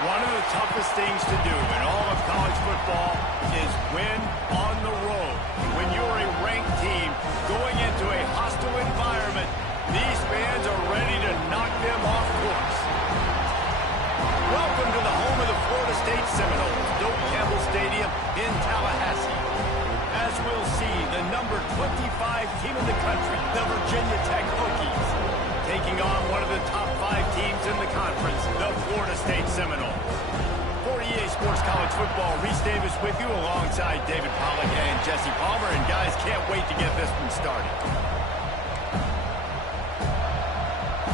One of the toughest things to do in all of college football is win on the road. When you're a ranked team going into a hostile environment, these fans are ready to knock them off course. Welcome to the home of the Florida State Seminoles, Doak Campbell Stadium in Tallahassee. As we'll see, the number 25 team in the country, the Virginia Tech Hokies, taking on one of the top 5 teams in the conference, the Florida State Seminoles. For EA Sports College Football, Reese Davis with you alongside David Pollack and Jesse Palmer. And guys, can't wait to get this one started.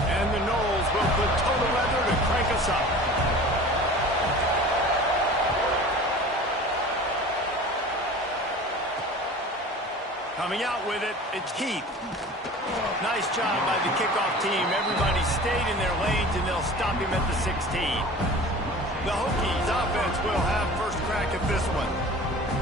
And the Noles will put total leather to crank us up. Coming out with it, it's Heath. Nice job by the kickoff team. Everybody stayed in their lanes, and they'll stop him at the 16. The Hokies offense will have first crack at this one.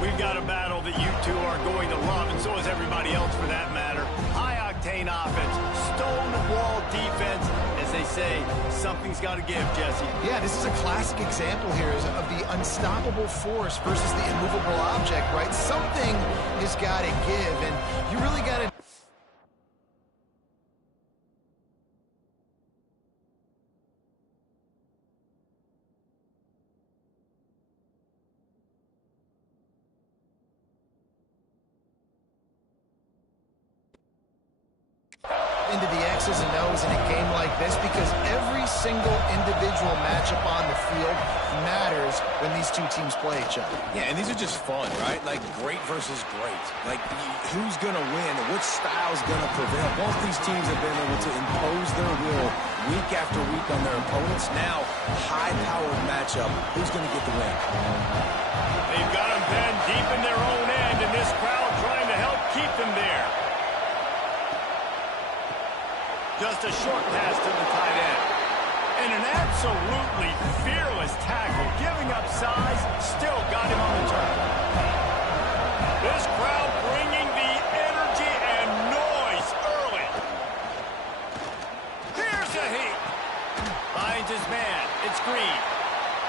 We've got a battle that you two are going to love, and so is everybody else for that matter. High-octane offense, stone-wall defense. As they say, something's got to give, Jesse. Yeah, this is a classic example here of the unstoppable force versus the immovable object, right? Something has got to give, and you really got to... into the X's and O's in a game like this, because every single individual matchup on the field matters when these two teams play each other. Yeah, and these are just fun, right? Like great versus great. Like who's going to win? Which style's going to prevail? Both these teams have been able to impose their will week after week on their opponents. Now, high-powered matchup. Who's going to get the win? They've got them pinned deep in their own end, and this crowd trying to help keep them there. Just a short pass to the tight end. And an absolutely fearless tackle, giving up size, still got him on the turn. This crowd bringing the energy and noise early. Here's the Heat. Finds his man. It's Green.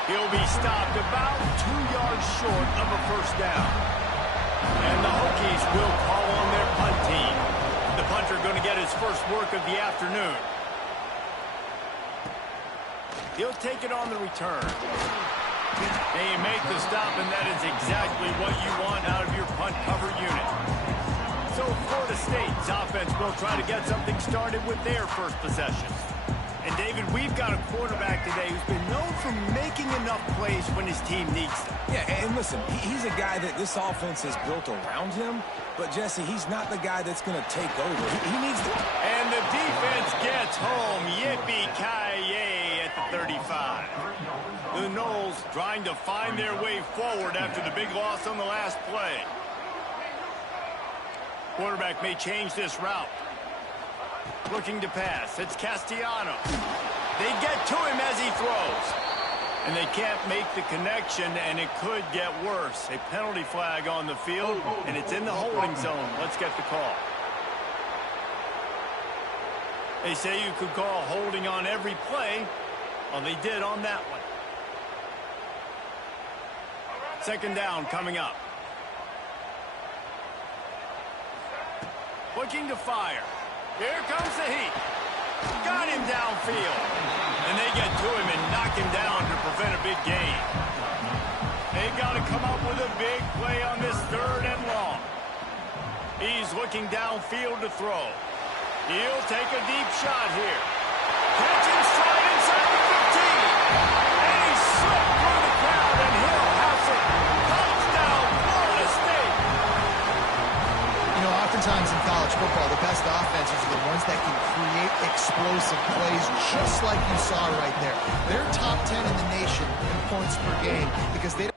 He'll be stopped about 2 yards short of a first down. And the Hokies will call on their punt team. The punter going to get his first work of the afternoon. He'll take it on the return. They make the stop, and that is exactly what you want out of your punt cover unit. So Florida State's offense will try to get something started with their first possession. And David, we've got a quarterback today who's been known for making enough plays when his team needs them. Yeah, and listen, he's a guy that this offense is built around him. But, Jesse, he's not the guy that's going to take over. He needs to... And the defense gets home. Yippee-ki-yay at the 35. The Noles trying to find their way forward after the big loss on the last play. Quarterback may change this route. Looking to pass. It's Castellano. They get to him as he throws. And they can't make the connection, and it could get worse. A penalty flag on the field, and it's in the holding zone. Let's get the call. They say you could call holding on every play. Well, they did on that one. Second down coming up. Looking to fire. Here comes the Heat. Got him downfield. And they get to him and knock him down to prevent a big gain. They've got to come up with a big play on this third and long. He's looking downfield to throw. He'll take a deep shot here. Catching stride inside the 15. And he's slipped through the crowd, and he'll house it. Touchdown, Florida State. You know, oftentimes in college football, the best offenses are the ones that can create explosive plays, just like you saw right there. They're top 10 in the nation in points per game because they don't...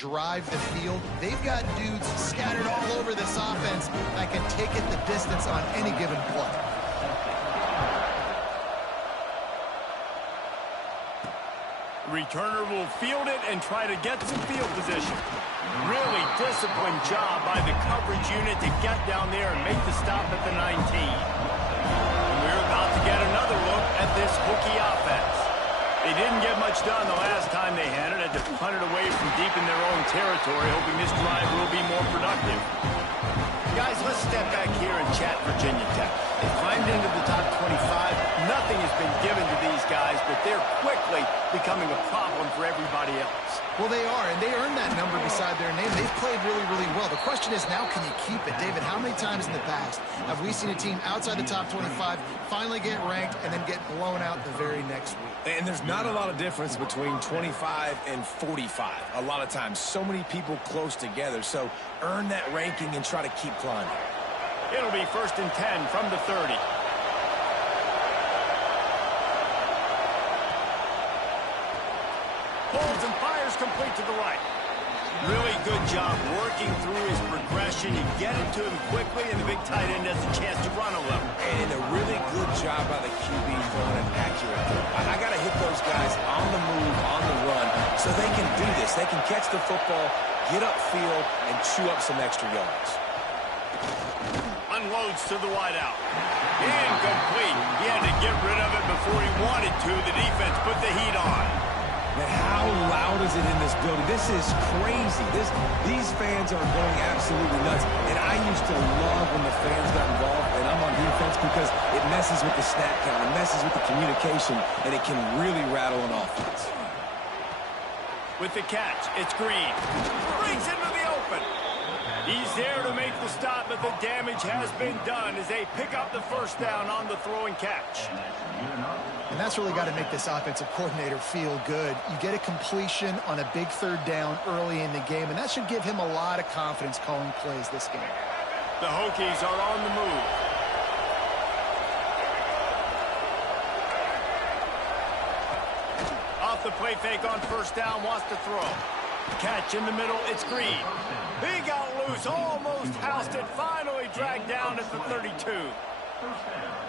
drive the field. They've got dudes scattered all over this offense that can take it the distance on any given play. Returner will field it and try to get some field position. Really disciplined job by the coverage unit to get down there and make the stop at the 19. And we're about to get another look at this Hokie offense. They didn't get much done the last time they had it. Had to punt it away from deep in their own territory, hoping this drive will be more productive. Guys, let's step back here and chat Virginia Tech. They climbed into the top 25. Nothing has been given to these guys, but they're quickly becoming a problem for everybody else. Well, they are, and they earned that number beside their name. They've played really, really well. The question is, now can you keep it? David, how many times in the past have we seen a team outside the top 25 finally get ranked and then get blown out the very next week? And there's not a lot of difference between 25 and 45. A lot of times, so many people close together. So earn that ranking and try to keep climbing. It'll be 1st and 10 from the 30. Pulls and fires complete to the right. Really good job working through his progression. You get it to him quickly, and the big tight end has a chance to run a little. And a really good job by the QB throwing an accurate throw. I got to hit those guys on the move, on the run, so they can do this. They can catch the football, get upfield, and chew up some extra yards. Unloads to the wideout. Incomplete. He had to get rid of it before he wanted to. The defense put the heat on. Man, how loud is it in this building? This is crazy. These fans are going absolutely nuts. And I used to love when the fans got involved, and I'm on defense, because it messes with the snap count, it messes with the communication, and it can really rattle an offense. With the catch, it's Green. Brings into the open. He's there to make the stop, but the damage has been done as they pick up the first down on the throw and catch. And that's really got to make this offensive coordinator feel good. You get a completion on a big 3rd down early in the game, and that should give him a lot of confidence calling plays this game. The Hokies are on the move. Off the play fake on 1st down, wants to throw. Catch in the middle, it's Green. He got loose, almost housed it, finally dragged down at the 32.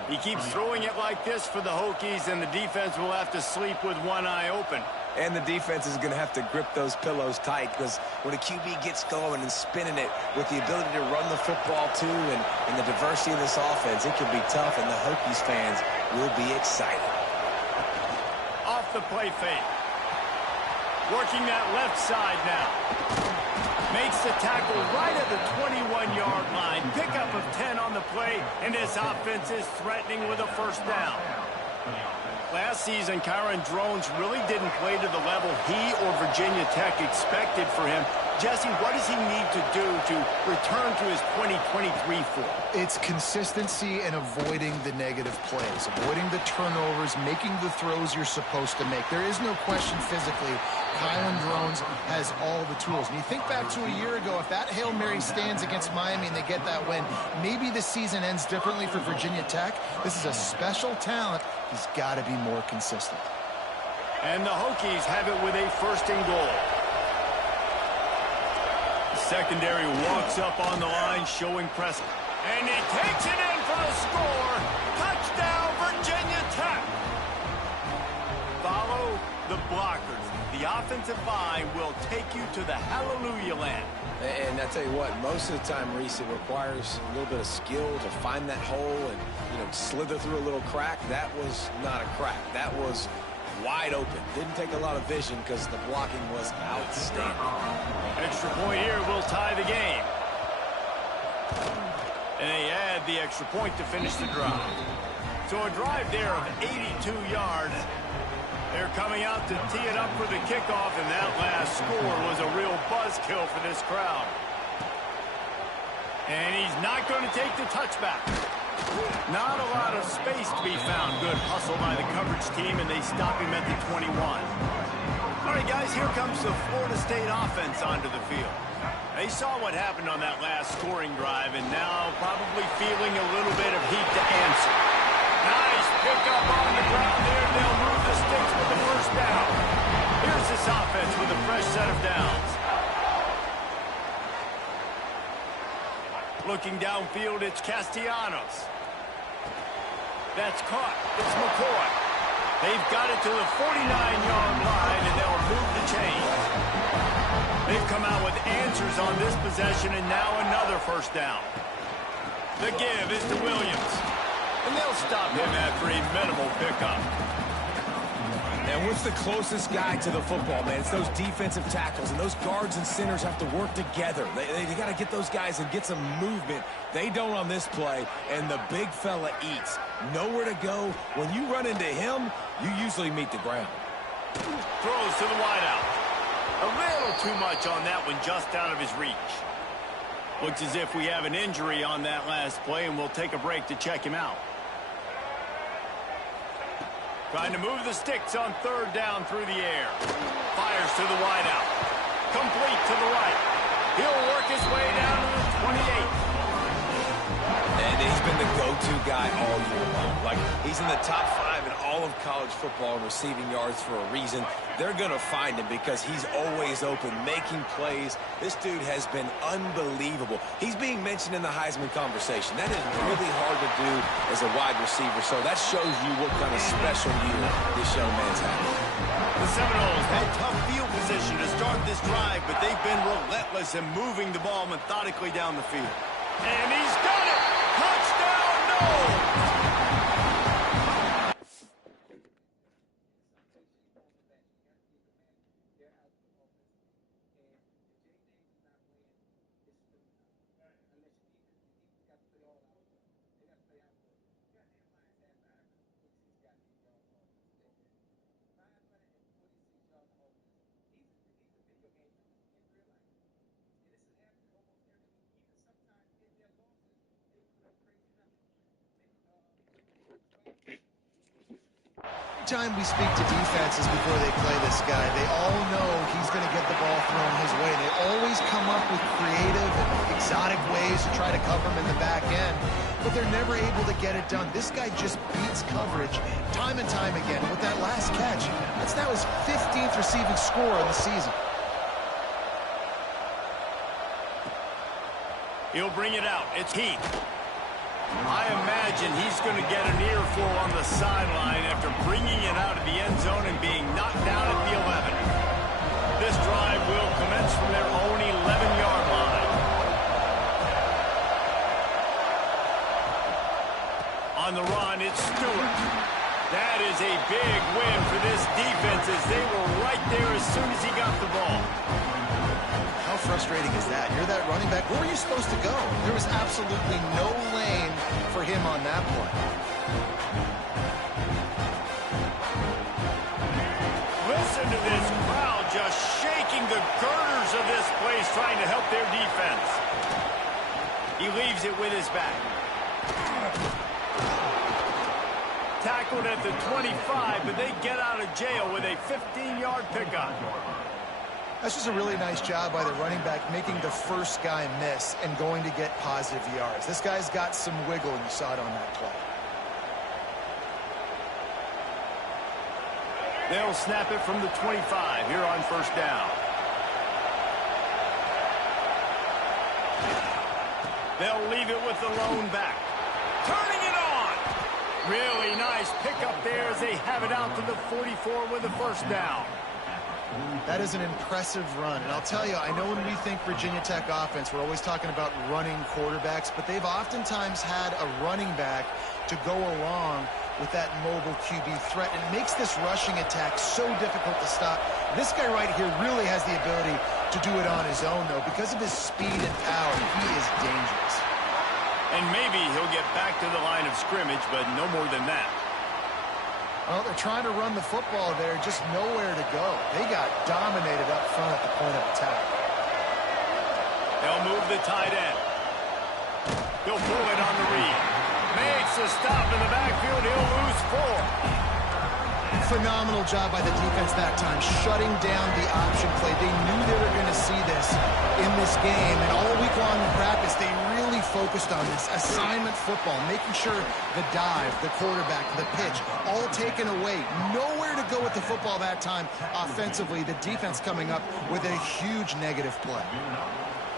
He keeps throwing it like this for the Hokies, and the defense will have to sleep with one eye open. And the defense is going to have to grip those pillows tight, because when a QB gets going and spinning it with the ability to run the football too, and the diversity of this offense, it can be tough, and the Hokies fans will be excited. Off the play fake. Working that left side now. Makes the tackle right at the 21-yard line. Pickup of 10 on the play, and this offense is threatening with a 1st down. Last season, Kyron Drones really didn't play to the level he or Virginia Tech expected for him. Jesse, what does he need to do to return to his 2023 form? It's consistency and avoiding the negative plays, avoiding the turnovers, making the throws you're supposed to make. There is no question physically, Kyron Drones has all the tools. And you think back to a year ago, if that Hail Mary stands against Miami and they get that win, maybe the season ends differently for Virginia Tech. This is a special talent. He's got to be more consistent. And the Hokies have it with a 1st and goal. Secondary walks up on the line, showing pressure. And he takes it in for the score. Touchdown, Virginia Tech. Follow the blockers. The offensive line will take you to the hallelujah land. And I tell you what, most of the time, Reese, it requires a little bit of skill to find that hole and, slither through a little crack. That was not a crack. That was wide open. Didn't take a lot of vision because the blocking was outstanding. Extra point here will tie the game. And they add the extra point to finish the drive. So a drive there of 82 yards. They're coming out to tee it up for the kickoff, and that last score was a real buzzkill for this crowd. And he's not going to take the touchback. Not a lot of space to be found. Good hustle by the coverage team, and they stop him at the 21. All right, guys, here comes the Florida State offense onto the field. They saw what happened on that last scoring drive, and now probably feeling a little bit of heat to answer. Nice pickup on the ground there. They'll move the sticks with the 1st down. Here's this offense with a fresh set of downs. Looking downfield, it's Castellanos. That's caught. It's McCoy. They've got it to the 49-yard line, and they'll move the chains. They've come out with answers on this possession, and now another first down. The give is to Williams. And they'll stop him after a minimal pickup. And what's the closest guy to the football, man? It's those defensive tackles, and those guards and centers have to work together. They got to get those guys and get some movement. They don't on this play, and the big fella eats. Nowhere to go. When you run into him, you usually meet the ground. Throws to the wideout. A little too much on that one, just out of his reach. Looks as if we have an injury on that last play, and we'll take a break to check him out. Trying to move the sticks on third down through the air. Fires to the wideout. Complete to the right. He'll work his way down to the 28. And he's been the go-to guy all year long. Like, he's in the top 5 in all of college football in receiving yards for a reason. They're going to find him because he's always open, making plays. This dude has been unbelievable. He's being mentioned in the Heisman conversation. That is really hard to do as a wide receiver, so that shows you what kind of special year this young man's having. The Seminoles had tough field position to start this drive, but they've been relentless in moving the ball methodically down the field. And he's done it! Touchdown, no! Time we speak to defenses before they play this guy, they all know he's going to get the ball thrown his way. They always come up with creative and exotic ways to try to cover him in the back end, but they're never able to get it done. This guy just beats coverage time and time again. With that last catch, that's now his 15th receiving score of the season. He'll bring it out. It's Heath. I imagine he's going to get an earful on the sideline after bringing it out of the end zone and being knocked down at the 11. This drive will commence from their own 11-yard line. On the run, it's Stewart. That is a big win for this defense as they were right there as soon as he got the ball. How frustrating is that? You're that running back. Where were you supposed to go? There was absolutely no lane for him on that play. Listen to this crowd just shaking the girders of this place trying to help their defense. He leaves it with his back. Tackled at the 25, but they get out of jail with a 15-yard pickup. That's just a really nice job by the running back making the first guy miss and going to get positive yards. This guy's got some wiggle, and you saw it on that play. They'll snap it from the 25 here on first down. They'll leave it with the lone back. Turning it on! Really nice pickup there as they have it out to the 44 with the first down. That is an impressive run. And I'll tell you, I know when we think Virginia Tech offense, we're always talking about running quarterbacks, but they've oftentimes had a running back to go along with that mobile QB threat. And it makes this rushing attack so difficult to stop. This guy right here really has the ability to do it on his own, though. Because of his speed and power, he is dangerous. And maybe he'll get back to the line of scrimmage, but no more than that. Well, they're trying to run the football there, just nowhere to go. They got dominated up front at the point of attack. They'll move the tight end. He'll pull it on the read. Makes a stop in the backfield. He'll lose 4. Phenomenal job by the defense that time, shutting down the option play. They knew they were going to see this in this game, and all week long in practice, they really focused on this assignment football, making sure the dive, the quarterback, the pitch, all taken away. Nowhere to go with the football that time offensively. The defense coming up with a huge negative play.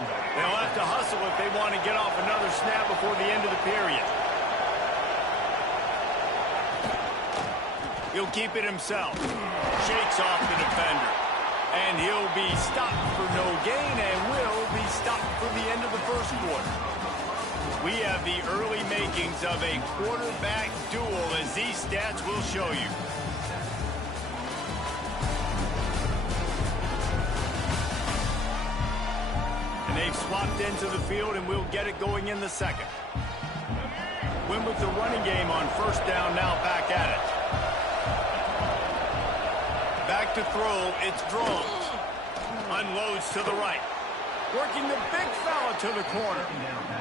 They'll have to hustle if they want to get off another snap before the end of the period. He'll keep it himself. Shakes off the defender. And he'll be stopped for no gain and will be stopped for the end of the first quarter. We have the early makings of a quarterback duel, as these stats will show you. And they've swapped into the field, and we'll get it going in the second. Win with the running game on first down, now back at it. Back to throw, it's Drones. Unloads to the right. Working the big fella to the corner.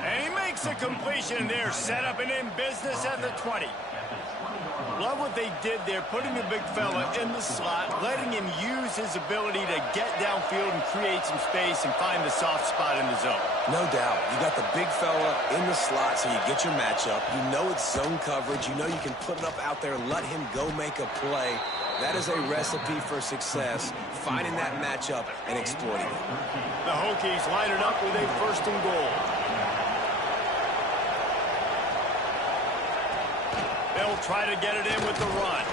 And he makes a completion there, set up and in business at the 20. Love what they did there, putting the big fella in the slot, letting him use his ability to get downfield and create some space and find the soft spot in the zone. No doubt. You got the big fella in the slot, so you get your matchup. You know it's zone coverage. You know you can put it up out there, let him go make a play. That is a recipe for success, finding that matchup and exploiting it. The Hokies line it up with a first and goal. They'll try to get it in with the run.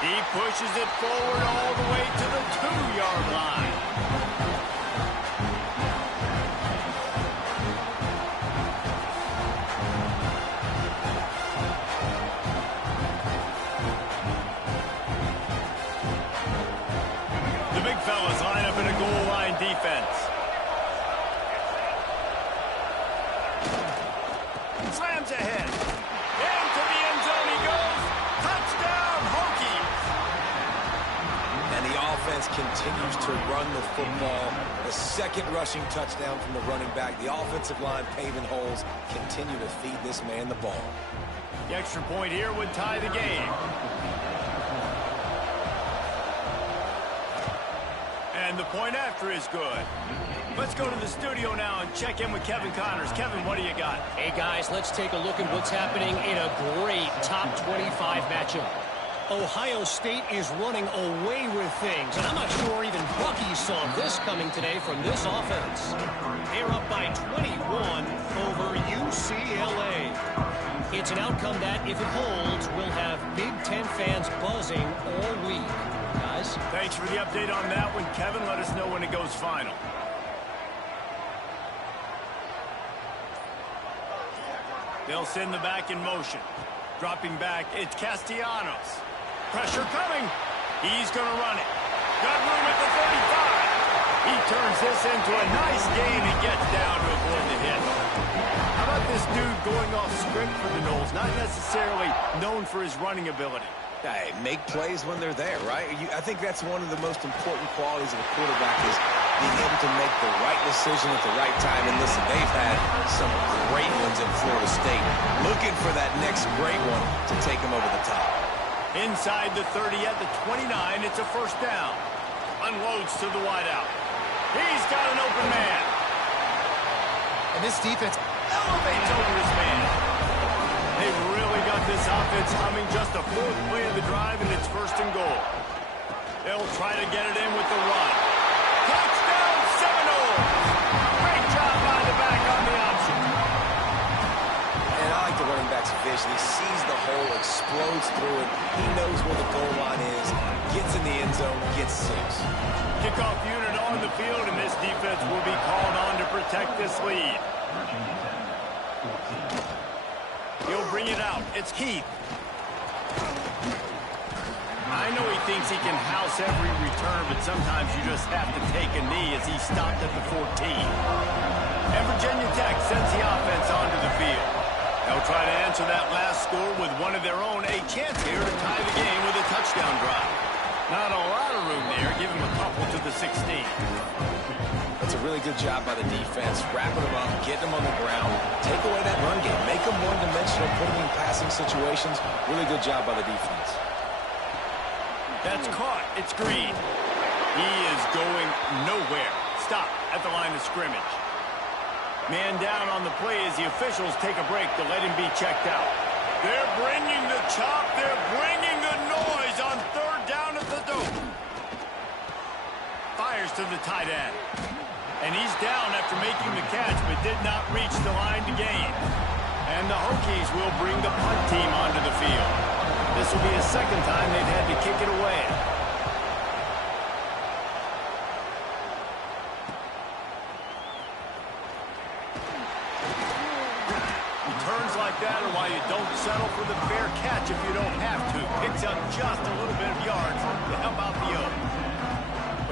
He pushes it forward all the way to the 2-yard line. The big fellas line up in a goal line defense. Slams ahead. Into the end zone he goes. Touchdown, Hokies. And the offense continues to run the football. The second rushing touchdown from the running back. The offensive line paving holes. Continue to feed this man the ball. The extra point here would tie the game. And the point after is good. Let's go to the studio now and check in with Kevin Connors. Kevin, what do you got? Hey, guys, let's take a look at what's happening in a great top 25 matchup. Ohio State is running away with things, and I'm not sure even Bucky saw this coming today from this offense. They're up by 21 over UCLA. It's an outcome that, if it holds, will have Big Ten fans buzzing all week. Guys? Thanks for the update on that one, Kevin. Let us know when it goes final. They'll send the back in motion. Dropping back, it's Castellanos. Pressure coming. He's going to run it. Got room at the 35. He turns this into a nice gain and gets down to avoid the hit. How about this dude going off script for the Noles? Not necessarily known for his running ability. Hey, make plays when they're there, right? I think that's one of the most important qualities of a quarterback is being able to make the right decision at the right time. And listen, they've had some great ones in Florida State. Looking for that next great one to take them over the top. Inside the 30 at the 29, it's a first down. Unloads to the wideout. He's got an open man. And this defense Elevates over his man. They've really got this offense humming. Just a fourth play of the drive, and it's first and goal. They'll try to get it in with the run. Touchdown, Seminoles! Great job by the back on the option. And I like the running back's vision. He sees the hole, explodes through it. He knows where the goal line is, gets in the end zone, gets 6. Kickoff unit on the field, and this defense will be called on to protect this lead. He'll bring it out. It's Keith. I know he thinks he can house every return, but sometimes you just have to take a knee as he stopped at the 14. And Virginia Tech sends the offense onto the field. They'll try to answer that last score with one of their own. A chance here to tie the game with a touchdown drive. Not a lot of room there. Give him a couple to the 16. That's a really good job by the defense, wrapping them up, getting them on the ground, take away that run game, make them one-dimensional, put them in passing situations. Really good job by the defense. That's caught. It's Green. He is going nowhere. Stop at the line of scrimmage. Man down on the play as the officials take a break to let him be checked out. They're bringing the chop. They're bringing the noise on third down at the dope. Fires to the tight end. And he's down after making the catch, but did not reach the line to gain. And the Hokies will bring the punt team onto the field. This will be the second time they've had to kick it away. Returns like that are why you don't settle for the fair catch if you don't have to. Picks up just a little bit of yards to help out the O.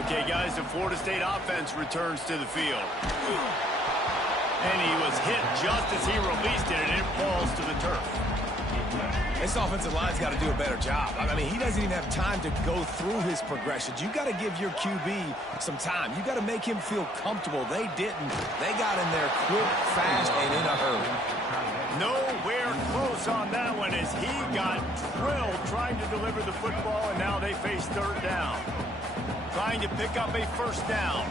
Okay, guys, the Florida State offense returns to the field. And he was hit just as he released it, and it falls to the turf. This offensive line's got to do a better job. I mean, he doesn't even have time to go through his progressions. You got to give your QB some time. You got to make him feel comfortable. They didn't. They got in there quick, fast, and in a hurry. Nowhere close on that one as he got drilled trying to deliver the football, and now they face third down. Trying to pick up a first down.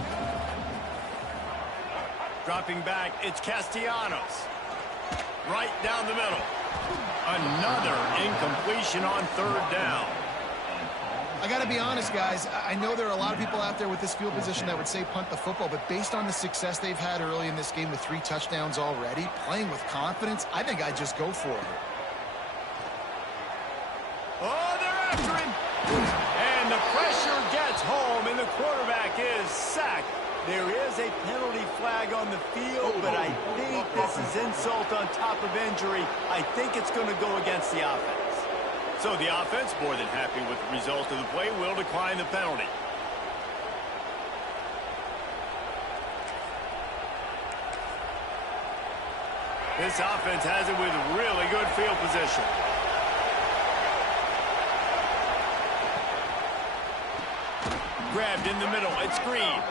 Dropping back, it's Castellanos. Right down the middle. Another incompletion on third down. I got to be honest, guys. I know there are a lot of people out there with this field position that would say punt the football, but based on the success they've had early in this game with 3 touchdowns already, playing with confidence, I think I'd just go for it. Oh, they're after him. And the pressure gets home, and the quarterback is sacked. There is a penalty flag on the field, but I think this is insult on top of injury. I think it's going to go against the offense. So the offense, more than happy with the result of the play, will decline the penalty. This offense has it with really good field position. Grabbed in the middle. It's Green.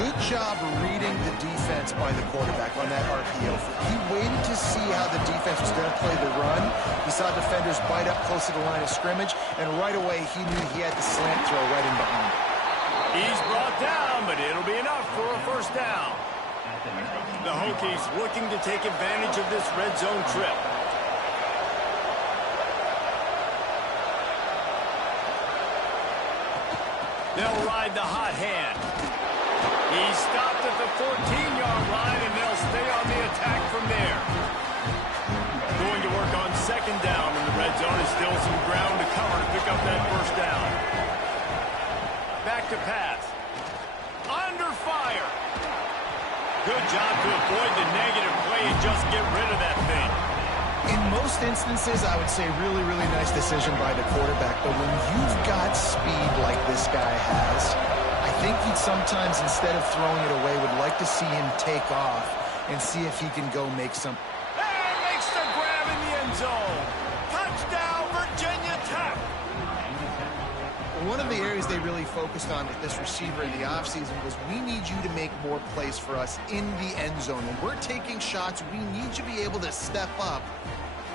Good job reading the defense by the quarterback on that RPO. He waited to see how the defense was going to play the run. He saw defenders bite up close to the line of scrimmage, and right away he knew he had the slant throw right in behind. He's brought down, but it'll be enough for a first down. The Hokies looking to take advantage of this red zone trip. They'll ride the hot hand. He stopped at the 14-yard line, and they'll stay on the attack from there. Going to work on second down in the red zone. Is still some ground to cover to pick up that first down. Back to pass. Under fire. Good job to avoid the negative play and just get rid of that thing. In most instances, I would say really, really nice decision by the quarterback. But when you've got speed like this guy has, I think he'd sometimes, instead of throwing it away, would like to see him take off and see if he can go make some. And makes the grab in the end zone. Touchdown, Virginia Tech. One of the areas they really focused on with this receiver in the offseason was, we need you to make more plays for us in the end zone. When we're taking shots, we need you to be able to step up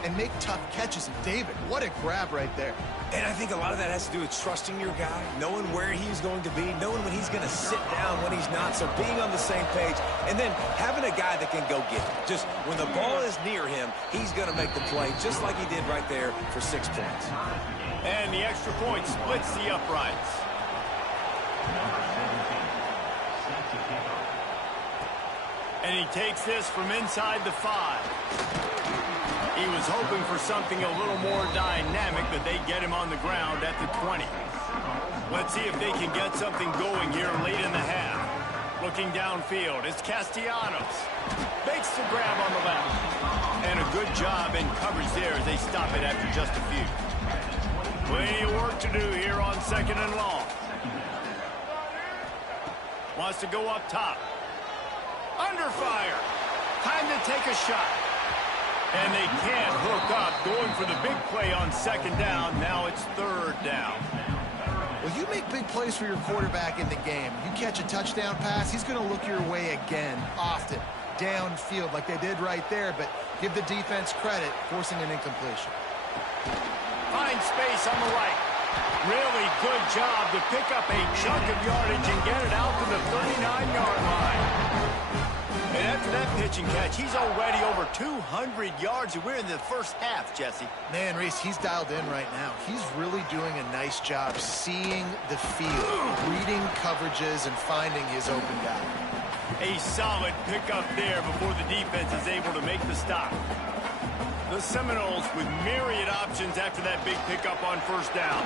and make tough catches. And David, what a grab right there. And I think a lot of that has to do with trusting your guy, knowing where he's going to be, knowing when he's going to sit down, when he's not, so being on the same page, and then having a guy that can go get it. Just when the ball is near him, he's going to make the play, just like he did right there for 6 points. And the extra point splits the uprights. And he takes this from inside the 5. He was hoping for something a little more dynamic, but they get him on the ground at the 20. Let's see if they can get something going here late in the half. Looking downfield, it's Castellanos. Makes the grab on the left. And a good job in coverage there as they stop it after just a few. Plenty of work to do here on second and long. Wants to go up top. Under fire. Time to take a shot. And they can't hook up. Going for the big play on second down. Now it's third down. Well, you make big plays for your quarterback in the game. You catch a touchdown pass, he's going to look your way again, often, downfield like they did right there, but give the defense credit, forcing an incompletion. Find space on the right. Really good job to pick up a chunk of yardage and get it out to the 39-yard line. And after that pitch and catch, he's already over 200 yards, and we're in the first half, Jesse. Man, Reese, he's dialed in right now. He's really doing a nice job seeing the field, reading coverages, and finding his open guy. A solid pickup there before the defense is able to make the stop. The Seminoles with myriad options after that big pickup on first down.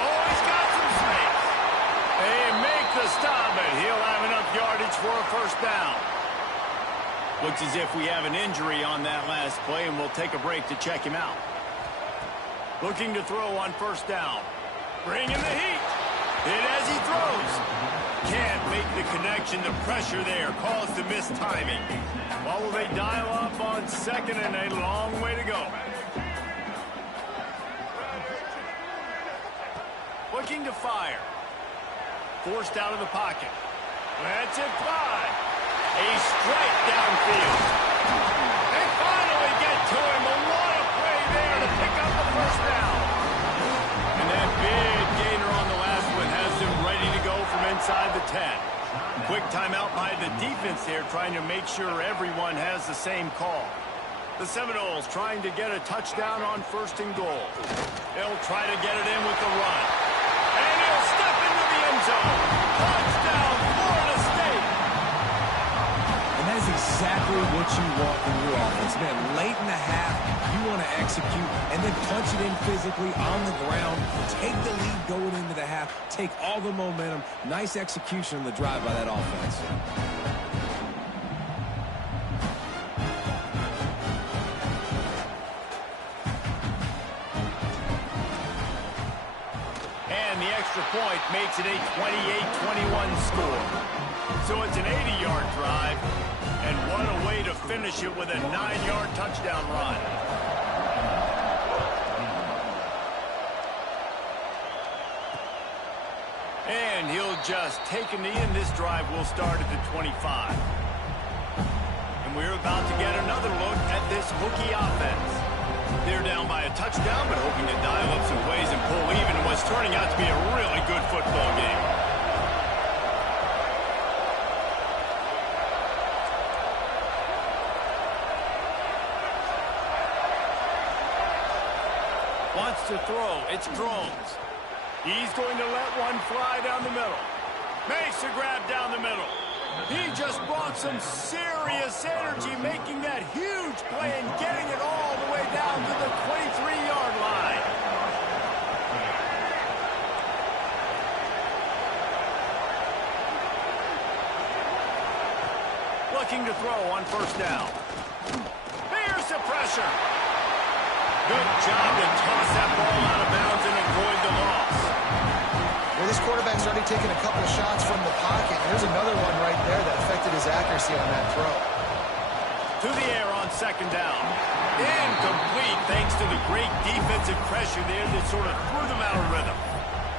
Oh, he's got some space. They make the stop, but he'll have enough yardage for a first down. Looks as if we have an injury on that last play, and we'll take a break to check him out. Looking to throw on first down. Bringing the heat. Hit as he throws. Can't make the connection. The pressure there caused the missed timing. Well, will they dial up on second, and a long way to go. Looking to fire. Forced out of the pocket. Lets it fly. A strike downfield. They finally get to him. A lot of play there to pick up the first down. And that big gainer on the last one has him ready to go from inside the 10. Quick timeout by the defense there, trying to make sure everyone has the same call. The Seminoles trying to get a touchdown on first and goal. They'll try to get it in with the run. And he'll step into the end zone. Touchdown, Florida State. And that is exactly what you want from your offense, man. Late in the half, you want to execute and then punch it in physically on the ground. Take the lead going into the half. Take all the momentum. Nice execution on the drive by that offense. And the extra point makes it a 28-21 score. So it's an 80-yard drive, and what a way to finish it with a 9-yard touchdown run. And he'll just take a knee, and this drive will start at the 25. And we're about to get another look at this Hokie offense. They're down by a touchdown, but hoping to dial up some plays and pull even in what's turning out to be a really good football game. Wants to throw. It's Drones. He's going to let one fly down the middle. Makes a grab down the middle. He just brought some serious energy, making that huge play and getting it all the way down to the 23-yard line. Looking to throw on first down. There's the pressure. Good job to toss that ball out of bounds and avoid the loss. Well, this quarterback's already taken a couple shots from the pocket. Here's another one right there that affected his accuracy on that throw. To the air on second down. Incomplete thanks to the great defensive pressure there that sort of threw them out of rhythm.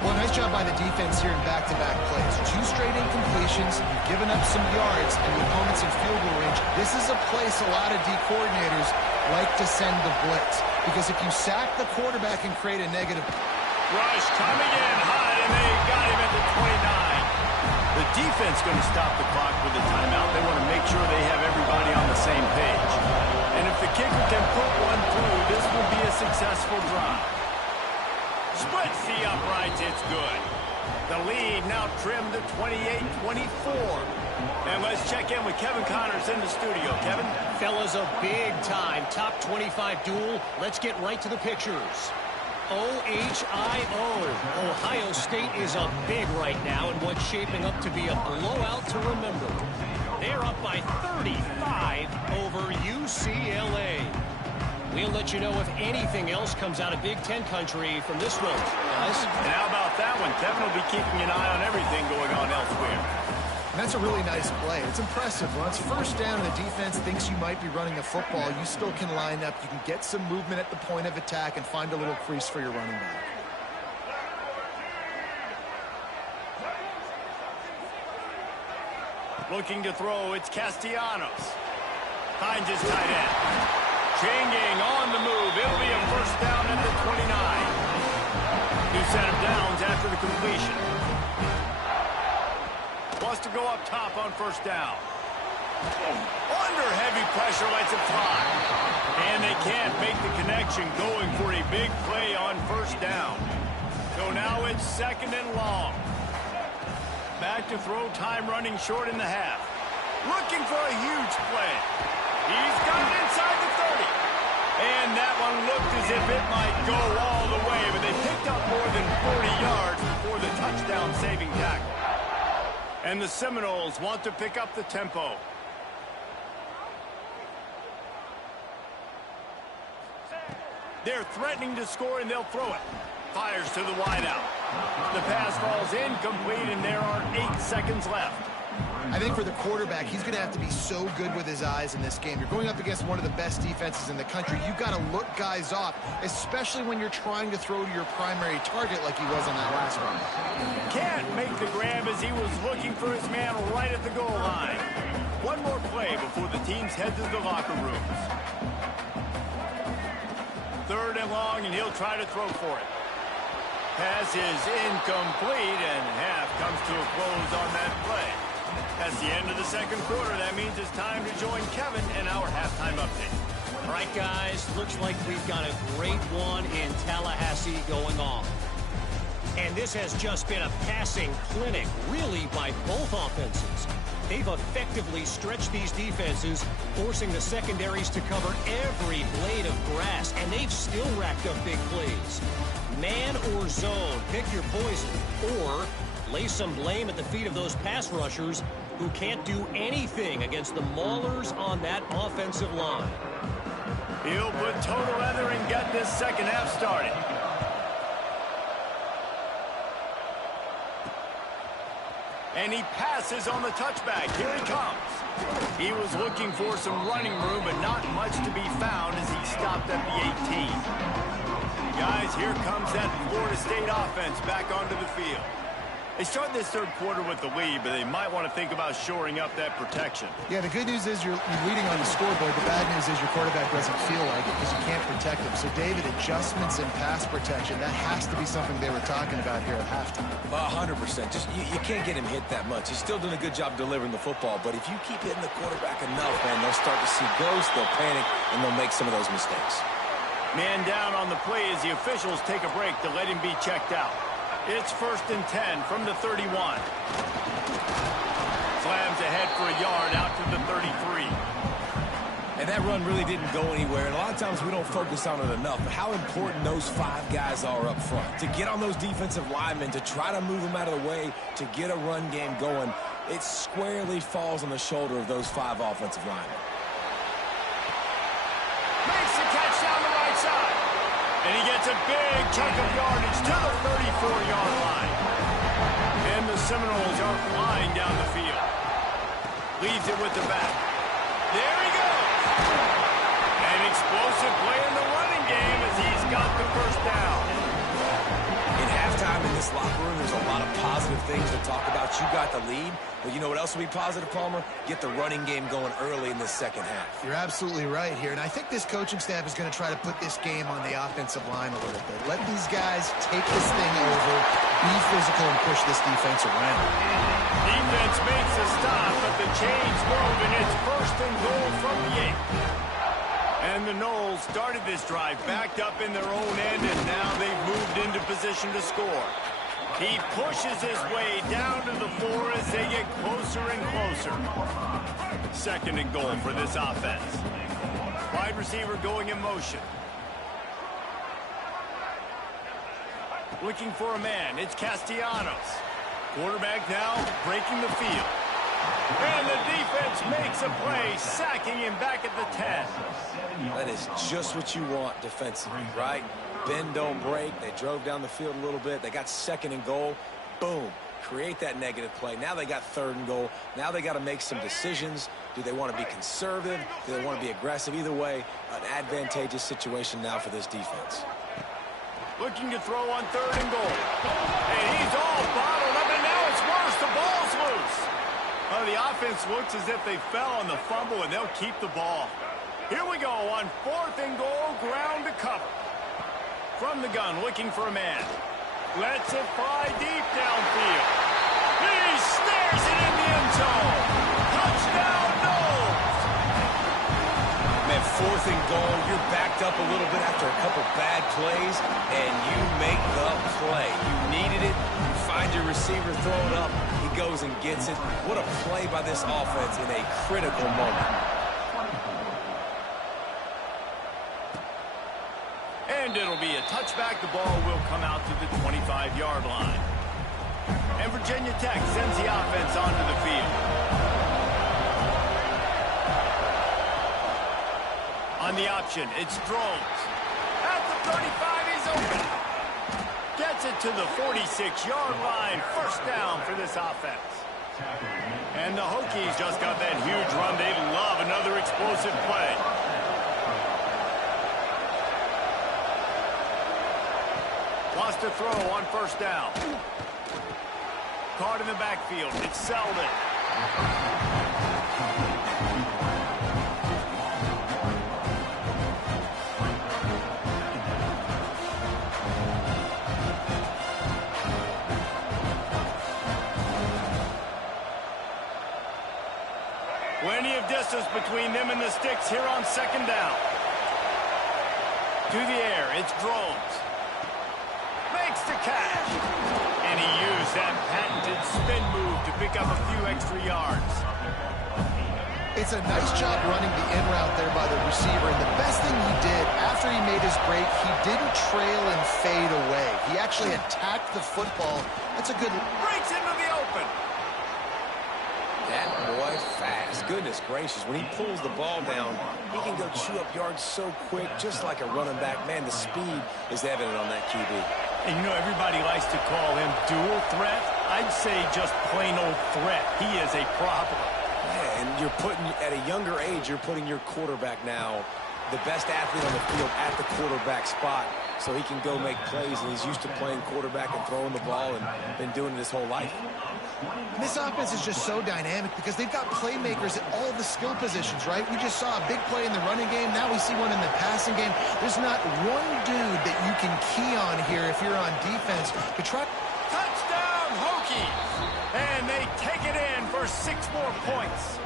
Well, nice job by the defense here in back-to-back plays. 2 straight incompletions. You've given up some yards, and the opponent's in field goal range. This is a place a lot of D coordinators like to send the blitz, because if you sack the quarterback and create a negative... Rush coming in hot, and they got him at the 29. The defense going to stop the clock with a timeout. They want to make sure they have everybody on the same page. And if the kicker can put one through, this will be a successful drive. Splits the uprights, it's good. The lead now trimmed to 28-24. And let's check in with Kevin Connors in the studio. Kevin? Fellas, a big-time top 25 duel. Let's get right to the pictures. OHIO. Ohio State is up big right now in what's shaping up to be a blowout to remember. They're up by 35 over UCLA. We'll let you know if anything else comes out of Big Ten country from this one, guys. And how about that one? Kevin will be keeping an eye on everything going on elsewhere. And that's a really nice play. It's impressive. Once first down and the defense thinks you might be running the football, you still can line up. You can get some movement at the point of attack and find a little crease for your running back. Looking to throw, it's Castellanos. Finds his tight end. Changing on the move. It'll be a first down at the 29. New set of downs after the completion. Wants to go up top on first down. Under heavy pressure, lets it fly. And they can't make the connection, going for a big play on first down. So now it's second and long. Back to throw, time running short in the half. looking for a huge play. He's got it inside the 30. And that one looked as if it might go all the way, but they picked up more than 40 yards before the touchdown-saving tackle. And the Seminoles want to pick up the tempo. They're threatening to score, and they'll throw it. Fires to the wideout. The pass falls incomplete, and there are 8 seconds left. I think for the quarterback, he's going to have to be so good with his eyes in this game. You're going up against one of the best defenses in the country. You've got to look guys off, especially when you're trying to throw to your primary target like he was on that last one. Can't make the grab as he was looking for his man right at the goal line. One more play before the teams head to the locker rooms. 3rd and long, and he'll try to throw for it. Pass is incomplete, and half comes to a close on that play. That's the end of the second quarter. That means it's time to join Kevin in our halftime update. All right, guys, looks like we've got a great one in Tallahassee going on. And this has just been a passing clinic, really, by both offenses. They've effectively stretched these defenses, forcing the secondaries to cover every blade of grass, and they've still racked up big plays. Man or zone, pick your poison, or lay some blame at the feet of those pass rushers who can't do anything against the maulers on that offensive line. He'll put total leather and get this second half started. And he passes on the touchback. Here he comes. He was looking for some running room, but not much to be found as he stopped at the 18. Guys, here comes that Florida State offense back onto the field. They start this third quarter with the lead, but they might want to think about shoring up that protection. Yeah, the good news is you're leading on the scoreboard. The bad news is your quarterback doesn't feel like it because you can't protect him. So, David, adjustments in pass protection, that has to be something they were talking about here at halftime. 100%. Just you can't get him hit that much. He's still doing a good job delivering the football, but if you keep hitting the quarterback enough, man, they'll start to see ghosts, they'll panic, and they'll make some of those mistakes. Man down on the play as the officials take a break to let him be checked out. It's 1st and 10 from the 31. Slams ahead for a yard out to the 33. And that run really didn't go anywhere, and a lot of times we don't focus on it enough, but how important those 5 guys are up front. To get on those defensive linemen, to try to move them out of the way, to get a run game going, it squarely falls on the shoulder of those 5 offensive linemen. Makes the catch down the right side. And he gets a big chunk of yardage to the 34-yard line. And the Seminoles are flying down the field. Leaves it with the back. There he goes. An explosive play in the running game as he's got the first down. In halftime in this locker room, there's a lot of positive things to talk about. You got the lead, but you know what else will be positive, Palmer? Get the running game going early in this second half. You're absolutely right here, and I think this coaching staff is going to try to put this game on the offensive line a little bit. Let these guys take this thing over, be physical, and push this defense around. Defense makes a stop, but the chains move, and it's 1st and goal from the 8. And the Noles started this drive backed up in their own end, and now they've moved into position to score. He pushes his way down to the 4 as they get closer and closer. 2nd and goal for this offense. Wide receiver going in motion. Looking for a man. It's Castellanos. Quarterback now breaking the field. And the defense makes a play, sacking him back at the 10. That is just what you want defensively, right? Bend, don't break. They drove down the field a little bit. They got 2nd and goal. Boom. Create that negative play. Now they got 3rd and goal. Now they got to make some decisions. Do they want to be conservative? Do they want to be aggressive? Either way, an advantageous situation now for this defense. Looking to throw on 3rd and goal. And he's all bottled up, and now it's worse. The ball's loose. The offense looks as if they fell on the fumble, and they'll keep the ball. Here we go on 4th and goal, ground to cover. From the gun, looking for a man. Lets it fly deep downfield. He snares it in the end zone. Touchdown, Noles! Man, 4th and goal, you're back backed up a little bit after a couple bad plays, and you make the play. You needed it. You find your receiver, throw it up. He goes and gets it. What a play by this offense in a critical moment. And it'll be a touchback. The ball will come out to the 25-yard line. And Virginia Tech sends the offense onto the field. On the option, it's Drones. At the 35, he's open. Gets it to the 46-yard line. First down for this offense. And the Hokies just got that huge run. They love another explosive play. Wants to throw on first down. Caught in the backfield. It's Selden. Plenty of distance between them and the sticks here on second down. To the air, it's Drones. Makes the catch. And he used that patented spin move to pick up a few extra yards. It's a nice job running the in route there by the receiver. And the best thing he did after he made his break, he didn't trail and fade away. He actually attacked the football. That's a good... Breaks into the open. That boy fast. Goodness gracious. When he pulls the ball down, he can go chew up yards so quick, just like a running back. Man, the speed is evident on that QB. And you know, everybody likes to call him dual threat. I'd say just plain old threat. He is a problem. Yeah, and you're putting, at a younger age, you're putting your quarterback now, the best athlete on the field, at the quarterback spot, so he can go make plays, and he's used to playing quarterback and throwing the ball and been doing it his whole life. This offense is just so dynamic because they've got playmakers at all the skill positions, right? We just saw a big play in the running game. Now we see one in the passing game. There's not one dude that you can key on here if you're on defense to try. Touchdown, Hokies! And they take it in for 6 more points.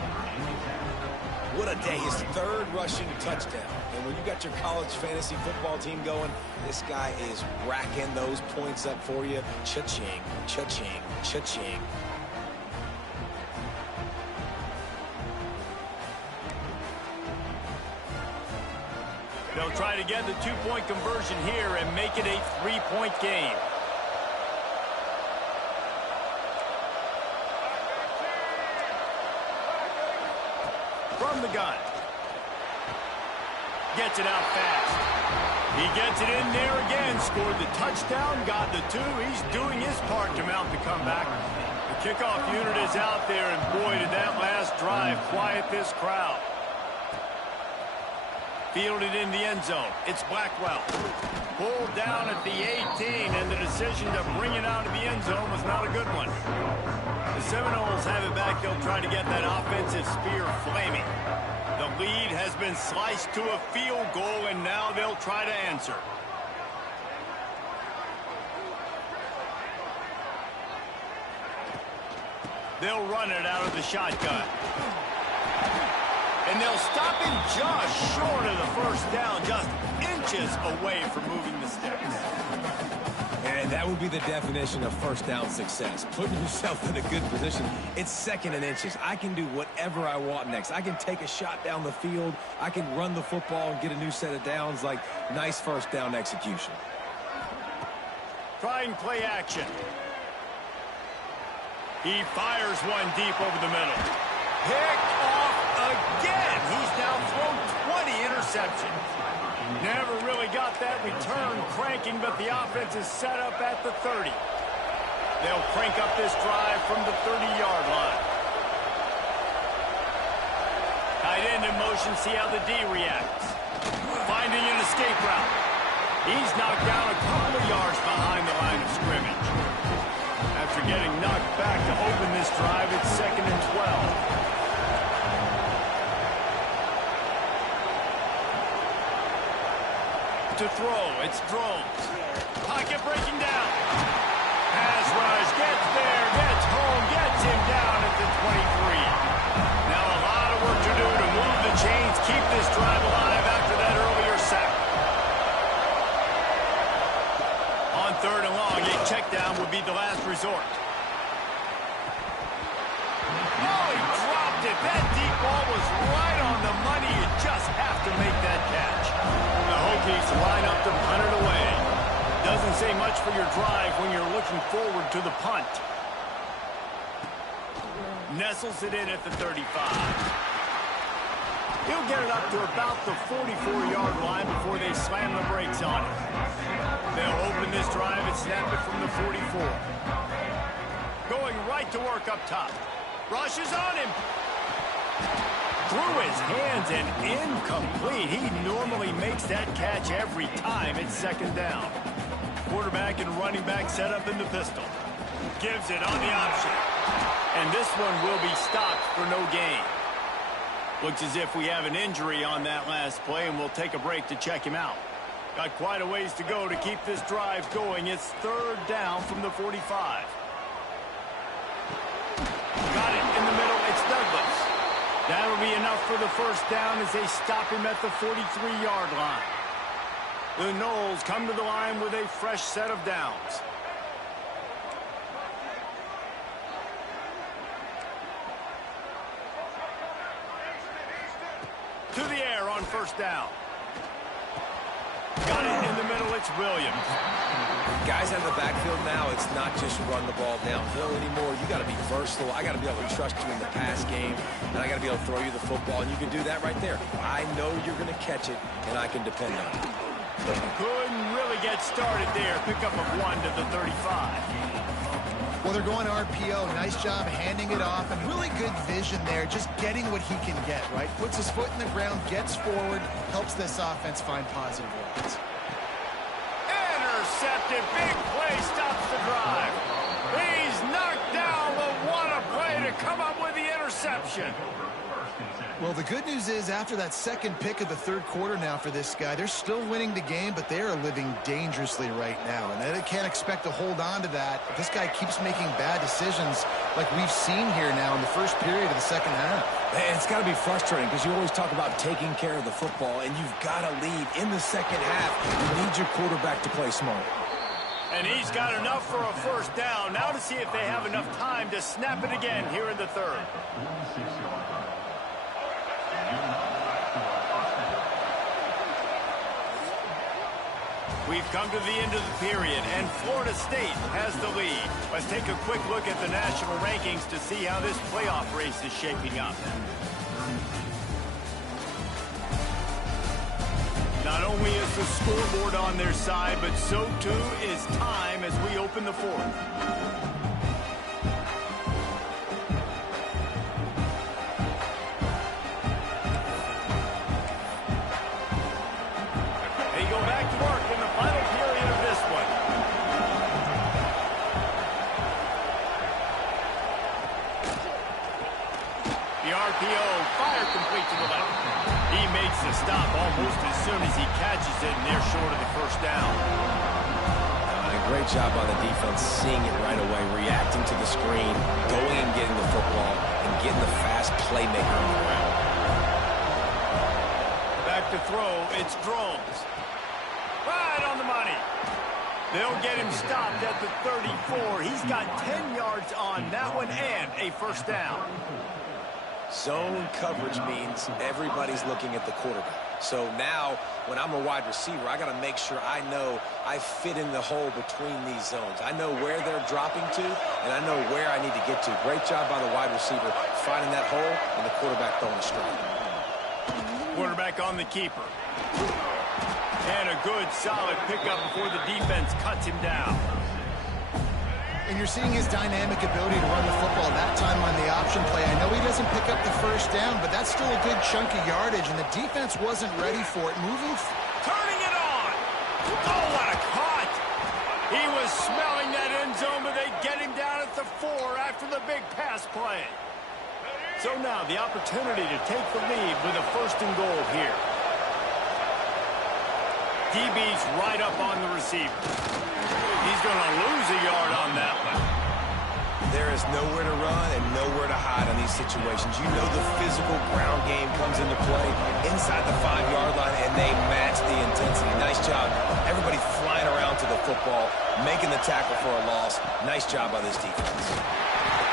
What a day. His third rushing touchdown. And when you got your college fantasy football team going, this guy is racking those points up for you. Cha-ching, cha-ching, cha-ching. They'll try to get the 2-point conversion here and make it a 3-point game. From the gun. Gets it out fast. He gets it in there again. Scored the touchdown. Got the 2. He's doing his part to mount the comeback. The kickoff unit is out there, and boy, did that last drive quiet this crowd. Fielded in the end zone. It's Blackwell. Pulled down at the 18, and the decision to bring it out of the end zone was not a good one. The Seminoles have it back. They'll try to get that offensive spear flaming. The lead has been sliced to a field goal, and now they'll try to answer. They'll run it out of the shotgun. And they'll stop him just short of the first down, just inches away from moving the sticks. And that would be the definition of first down success. Putting yourself in a good position. It's 2nd and inches. I can do whatever I want next. I can take a shot down the field. I can run the football and get a new set of downs. Like, nice first down execution. Trying play action. He fires one deep over the middle. Picked off again. He's now thrown 20 interceptions. Never really got that return cranking, but the offense is set up at the 30. They'll crank up this drive from the 30-yard line. Tight end in motion, see how the D reacts. Finding an escape route. He's knocked down a couple of yards behind the line of scrimmage. After getting knocked back to open this drive, it's 2nd and 12. To throw, it's Drones. Pocket breaking down. Pass rush, gets there, gets home, gets him down at the 23. Now a lot of work to do to move the chains, keep this drive alive after that earlier sack. resort. Oh, he dropped it. That deep ball was right on the money. You just have to make that catch. The Hokies line up to punt it away. Doesn't say much for your drive when you're looking forward to the punt. Nestles it in at the 35. He'll get it up to about the 44-yard line before they slam the brakes on it. They'll open this drive and snap it from the 44. Going right to work up top. Rushes on him. Through his hands and incomplete. He normally makes that catch every time it's second down. Quarterback and running back set up in the pistol. Gives it on the option. And this one will be stopped for no gain. Looks as if we have an injury on that last play, and we'll take a break to check him out. Got quite a ways to go to keep this drive going. It's third down from the 45. Got it in the middle. It's Douglas. That'll be enough for the first down as they stop him at the 43-yard line. The Noles come to the line with a fresh set of downs. To the air on first down. Got it in the middle. It's Williams. Guys out of the backfield now, it's not just run the ball downhill anymore. You got to be versatile. I got to be able to trust you in the pass game, and I got to be able to throw you the football, and you can do that right there. I know you're going to catch it, and I can depend on it. Couldn't really get started there. Pickup of 1 to the 35. Well, they're going RPO. Nice job handing it off, and really good vision there, just getting what he can get, right? Puts his foot in the ground, gets forward, helps this offense find positive yards. Intercepted. Big play stops the drive. He's knocked down, but what a play to come up with the interception. Well, the good news is after that second pick of the third quarter now for this guy, they're still winning the game, but they are living dangerously right now. And they can't expect to hold on to that if this guy keeps making bad decisions like we've seen here now in the first period of the second half. And it's got to be frustrating because you always talk about taking care of the football, and you've got to lead in the second half. You need your quarterback to play smart. And he's got enough for a first down. Now to see if they have enough time to snap it again here in the third. We've come to the end of the period, and Florida State has the lead. Let's take a quick look at the national rankings to see how this playoff race is shaping up. Not only is the scoreboard on their side, but so too is time as we open the fourth. They go back to work in the final period of this one. The RPO, fire complete to the left. He makes the stop almost as soon as he catches it, and they're short of the first down. A great job on the defense, seeing it right away, reacting to the screen, going and getting the football, and getting the fast playmaker on the ground. Back to throw, it's Drones. Right on the money. They'll get him stopped at the 34. He's got 10 yards on that one and a first down. Zone coverage means everybody's looking at the quarterback. So now, when I'm a wide receiver, I got to make sure I know I fit in the hole between these zones. I know where they're dropping to, and I know where I need to get to. Great job by the wide receiver finding that hole, and the quarterback throwing a strike. Quarterback on the keeper. And a good, solid pickup before the defense cuts him down. And you're seeing his dynamic ability to run the football that time on the option play. I know he doesn't pick up the first down, but that's still a good chunk of yardage, and the defense wasn't ready for it. Turning it on! Oh, what a cut! He was smelling that end zone, but they get him down at the 4 after the big pass play. So now the opportunity to take the lead with a first and goal here. DB's right up on the receiver. He's going to lose a yard on that one. There is nowhere to run and nowhere to hide on these situations. You know the physical ground game comes into play inside the 5-yard line, and they match the intensity. Nice job. Everybody flying around to the football, making the tackle for a loss. Nice job by this defense.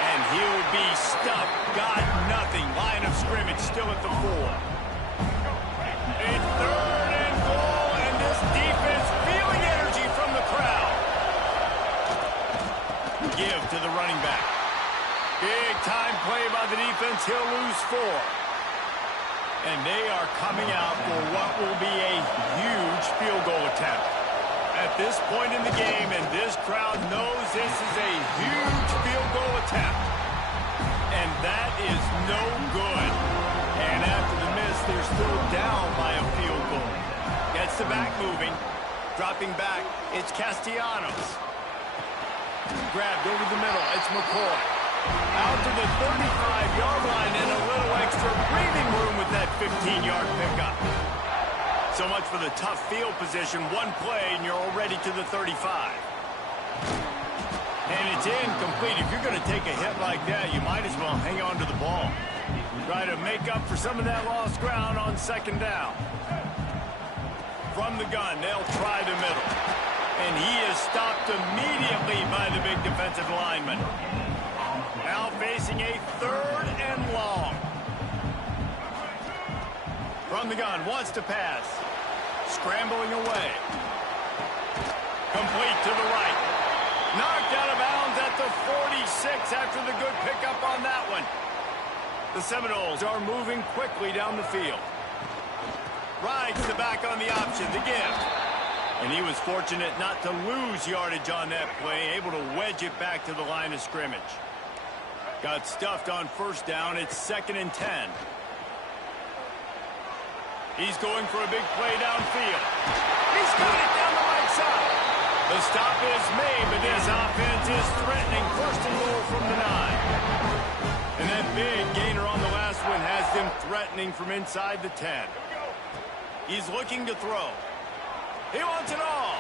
And he'll be stuffed. Got nothing. Line of scrimmage still at the 4. A 3rd and goal, and this defense feeling energy from the crowd. Give to the running back. Big time play by the defense. He'll lose 4. And they are coming out for what will be a huge field goal attempt. At this point in the game, and this crowd knows this is a huge field goal attempt. And that is no good. And after the miss, they're still down by a field goal. Gets the back moving. Dropping back, it's Castellanos. Grabbed over the middle, it's McCoy. Out to the 35-yard line and a little extra breathing room with that 15-yard pickup. So much for the tough field position. One play and you're already to the 35. And it's incomplete. If you're going to take a hit like that, you might as well hang on to the ball. Try to make up for some of that lost ground on 2nd down. From the gun, they'll try the middle. And he is stopped immediately by the big defensive lineman. Now facing a 3rd and long. From the gun, wants to pass. Scrambling away. Complete to the right. Knocked out of bounds at the 46 after the good pickup on that one. The Seminoles are moving quickly down the field. Rides the back on the option, the give. And he was fortunate not to lose yardage on that play, able to wedge it back to the line of scrimmage. Got stuffed on 1st down. It's 2nd and 10. He's going for a big play downfield. He's got it down the right side. The stop is made, but this offense is threatening. 1st and goal from the 9. And that big gainer on the last one has them threatening from inside the 10. He's looking to throw. He wants it all.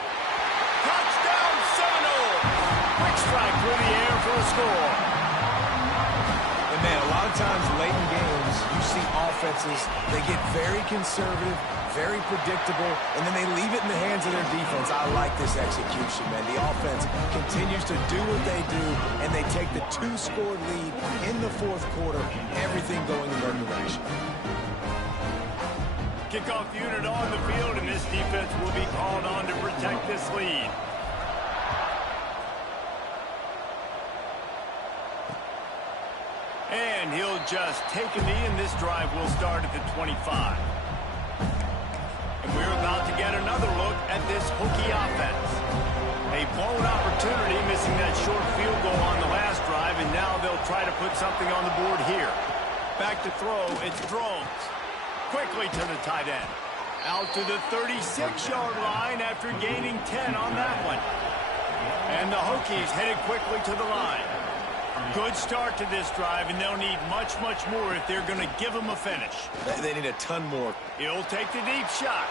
Touchdown Seminoles. Quick strike through the air for a score. And man, a lot of times late in games, you see offenses, they get very conservative, very predictable, and then they leave it in the hands of their defense. I like this execution, man. The offense continues to do what they do, and they take the 2-score lead in the 4th quarter, everything going in their direction. Kickoff unit on the field, and this defense will be called on to protect this lead. And he'll just take a knee, and this drive will start at the 25. And we're about to get another look at this Hokie offense. A blown opportunity, missing that short field goal on the last drive, and now they'll try to put something on the board here. Back to throw, it's Drones. Quickly to the tight end. Out to the 36-yard line after gaining 10 on that one. And the Hokies headed quickly to the line. Good start to this drive, and they'll need much, much more if they're going to give them a finish. They need a ton more. He'll take the deep shot.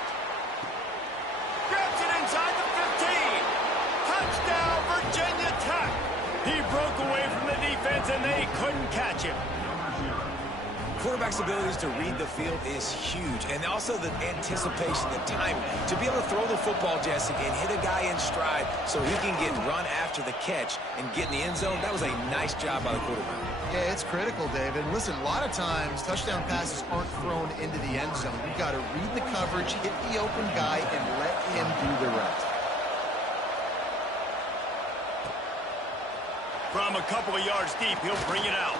Grabs it inside the 15. Touchdown, Virginia Tech. He broke away from the defense, and they couldn't catch him. Quarterback's abilities to read the field is huge, and also the anticipation, the timing. To be able to throw the football, Jesse, and hit a guy in stride so he can get run after the catch and get in the end zone, that was a nice job by the quarterback. Yeah, it's critical, David. Listen, a lot of times touchdown passes aren't thrown into the end zone. You've got to read the coverage, hit the open guy, and let him do the rest. From a couple of yards deep, he'll bring it out.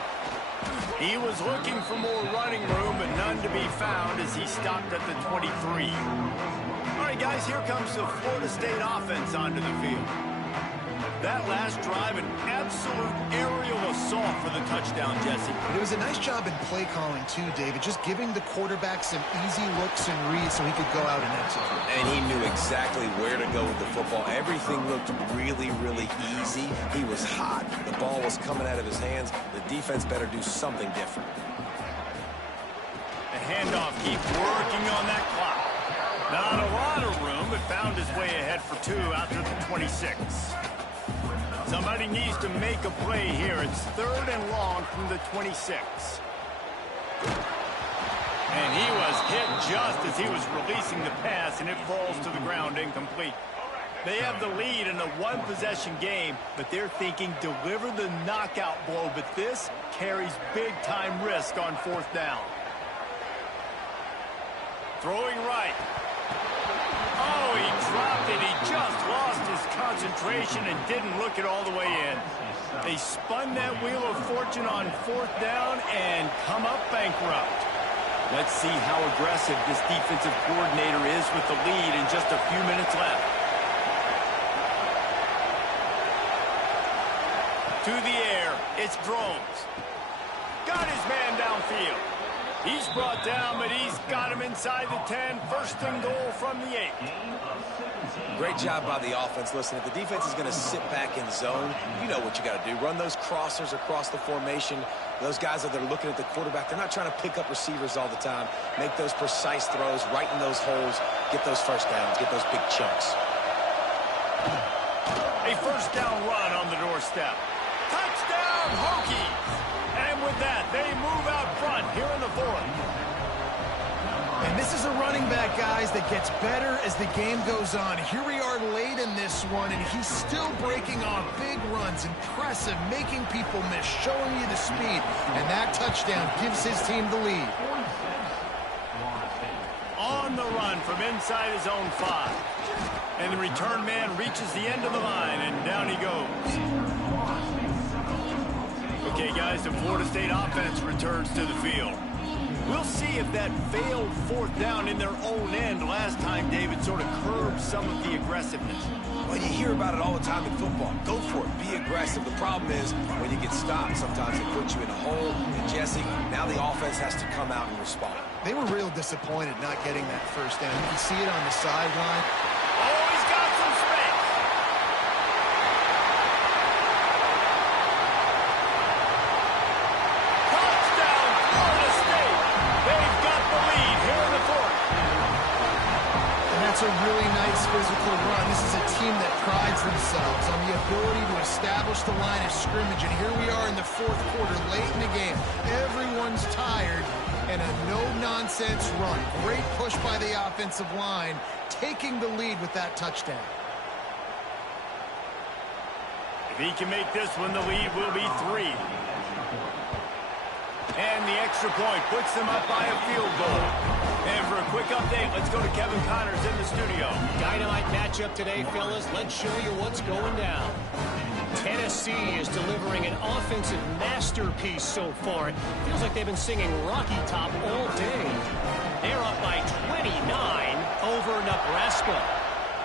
He was looking for more running room, but none to be found as he stopped at the 23. All right, guys, here comes the Florida State offense onto the field. That last drive, an absolute aerial assault for the touchdown, Jesse. It was a nice job in play calling, too, David, just giving the quarterback some easy looks and reads so he could go out and execute. And he knew exactly where to go with the football. Everything looked really, really easy. He was hot. The ball was coming out of his hands. The defense better do something different. The handoff keeps working on that clock. Not a lot of room, but found his way ahead for 2 out to the 26. Somebody needs to make a play here. It's 3rd and long from the 26. And he was hit just as he was releasing the pass, and it falls to the ground incomplete. They have the lead in a one-possession game, but they're thinking deliver the knockout blow. But this carries big-time risk on fourth down. Throwing right. Oh, he dropped it. He just lost his concentration and didn't look it all the way in. They spun that wheel of fortune on fourth down and come up bankrupt. Let's see how aggressive this defensive coordinator is with the lead and just a few minutes left. To the air, it's Drones. Got his man downfield. He's brought down, but he's got him inside the 10. First and goal from the 8. Great job by the offense. Listen, if the defense is going to sit back in zone, you know what you got to do. Run those crossers across the formation. Those guys that are looking at the quarterback, they're not trying to pick up receivers all the time. Make those precise throws, right in those holes, get those first downs, get those big chunks. A first down run on the doorstep. Touchdown, Hokies! And with that, they move out front here in the fourth. And this is a running back, guys, that gets better as the game goes on. Here we are late in this one, and he's still breaking off big runs. Impressive, making people miss, showing you the speed. And that touchdown gives his team the lead. On the run from inside his own 5. And the return man reaches the end of the line, and down he goes. Okay, guys, the Florida State offense returns to the field. We'll see if that failed fourth down in their own end last time, David, sort of curbed some of the aggressiveness. Well, you hear about it all the time in football. Go for it. Be aggressive. The problem is when you get stopped, sometimes it puts you in a hole. And, Jesse, now the offense has to come out and respond. They were real disappointed not getting that first down. You can see it on the sideline. Oh, he's got some space. Touchdown, Florida State. They've got the lead here in the fourth. And that's a really nice physical run. This is a team that prides themselves on the ability to establish the line of scrimmage. And here we are in the fourth quarter, late in the game. Everyone's tired. And a no-nonsense run. Great push by the offensive line, taking the lead with that touchdown. If he can make this one, the lead will be 3. And the extra point puts them up by a field goal. And for a quick update, let's go to Kevin Connors in the studio. Dynamite matchup today, fellas. Let's show you what's going down. Tennessee is delivering an offensive masterpiece so far. It feels like they've been singing Rocky Top all day. They're up by 29 over Nebraska.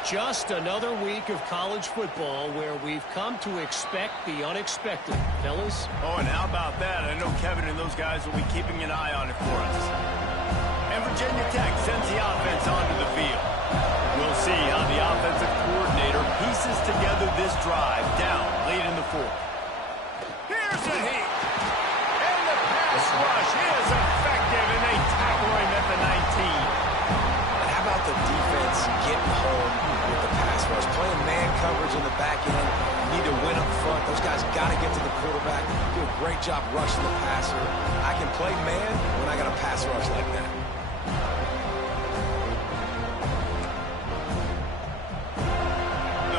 Just another week of college football where we've come to expect the unexpected. Fellas? Oh, and how about that? I know Kevin and those guys will be keeping an eye on it for us. And Virginia Tech sends the offense onto the field. We'll see how the offensive coordinator pieces together this drive down late in the fourth. Here's a heat. And the pass rush is effective, and they tackle him at the 19. But how about the defense getting home with the pass rush? Playing man coverage in the back end. You need to win up front. Those guys got to get to the quarterback. Do a great job rushing the passer. I can play man when I got a pass rush like that.